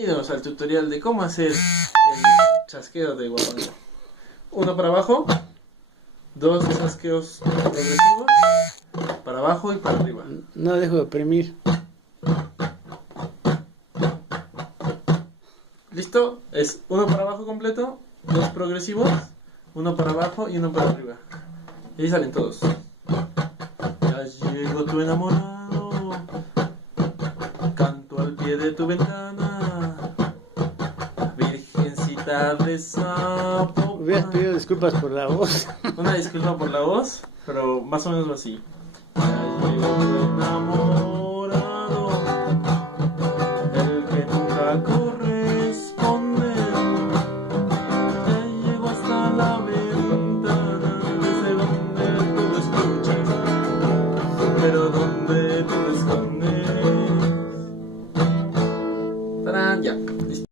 Bienvenidos al tutorial de cómo hacer el chasqueo de guapango. Uno para abajo, dos chasqueos progresivos, para abajo y para arriba. No dejo de oprimir. ¿Listo? Es uno para abajo completo, dos progresivos, uno para abajo y uno para arriba. Y ahí salen todos. Ya llegó tu enamorado, canto al pie de tu ventana, virgencita de Zapopan. Hubieras pedido disculpas por la voz. Una disculpa por la voz, pero más o menos va así. Ya llegó tu enamorado, el que nunca corresponde. Ya llegó hasta la ventana, desde donde tú lo escuchas, pero donde tú te escondes. ¡Tarán! Ya.